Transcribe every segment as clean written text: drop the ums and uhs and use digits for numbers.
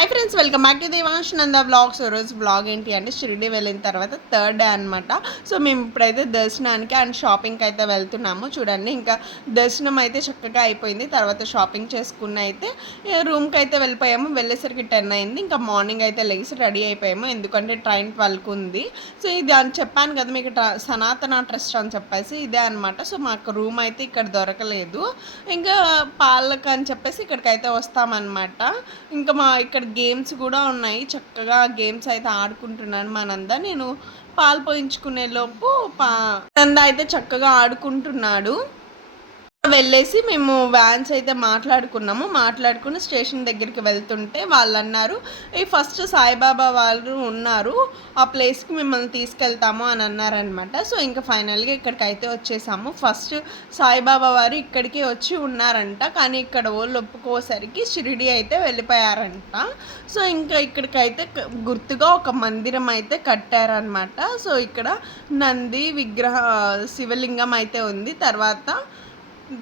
Hi friends, welcome back to Devansh Nanda vlogs. రోజు vlog ఏంటి అంటే షిరిడి వెళ్ళిన తర్వాత థర్డ్ డే అనమాట. సో మేము ఇప్పుడైతే దర్శనానికి అండ్ షాపింగ్కి అయితే వెళ్తున్నాము. చూడండి, ఇంకా దర్శనం అయితే చక్కగా అయిపోయింది. తర్వాత షాపింగ్ చేసుకుని అయితే రూమ్కి అయితే వెళ్ళిపోయాము. వెళ్ళేసరికి 10 అయింది. ఇంకా మార్నింగ్ అయితే లెగిసి రెడీ అయిపోయాము, ఎందుకంటే ట్రైన్ 12కి ఉంది. సో ఇది అని చెప్పాను కదా మీకు, సనాతన ట్రస్ట్ అని చెప్పేసి ఇదే అనమాట. సో మాకు రూమ్ అయితే ఇక్కడ దొరకలేదు. ఇంకా పాలక్ అని చెప్పేసి ఇక్కడికైతే వస్తామన్నమాట. ఇంకా ఇక్కడ గేమ్స్ కూడా ఉన్నాయి. చక్కగా గేమ్స్ అయితే ఆడుకుంటున్నాను. నేను పాలు పోయించుకునే లోపు నంద అయితే చక్కగా ఆడుకుంటున్నాడు. వెళ్ళేసి మేము వ్యాన్స్ అయితే మాట్లాడుకుని స్టేషన్ దగ్గరికి వెళ్తుంటే వాళ్ళు అన్నారు, ఈ ఫస్ట్ సాయిబాబా వాళ్ళు ఉన్నారు, ఆ ప్లేస్కి మిమ్మల్ని తీసుకెళ్తాము అని అన్నారనమాట. సో ఇంకా ఫైనల్గా ఇక్కడికి అయితే వచ్చేసాము. ఫస్ట్ సాయిబాబా వారు ఇక్కడికి వచ్చి ఉన్నారంట, కానీ ఇక్కడ వాళ్ళు ఒప్పుకోసరికి షిరిడి అయితే వెళ్ళిపోయారంట. సో ఇంకా ఇక్కడికైతే గుర్తుగా ఒక మందిరం అయితే కట్టారనమాట. సో ఇక్కడ నంది శివలింగం అయితే ఉంది. తర్వాత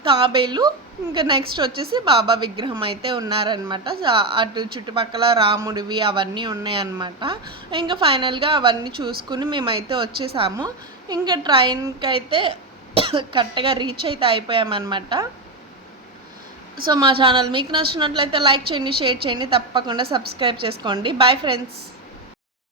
తాబేలు, ఇంకా నెక్స్ట్ వచ్చేసి బాబా విగ్రహం అయితే ఉన్నారనమాట. అటు చుట్టుపక్కల రాముడివి అవన్నీ ఉన్నాయన్నమాట. ఇంకా ఫైనల్గా అవన్నీ చూసుకుని మేమైతే వచ్చేసాము. ఇంకా ట్రైన్కి అయితే కరెక్ట్గా రీచ్ అయితే అయిపోయామన్నమాట. సో మా ఛానల్ మీకు నచ్చినట్లయితే లైక్ చేయండి, షేర్ చేయండి, తప్పకుండా సబ్స్క్రైబ్ చేసుకోండి. Bye friends.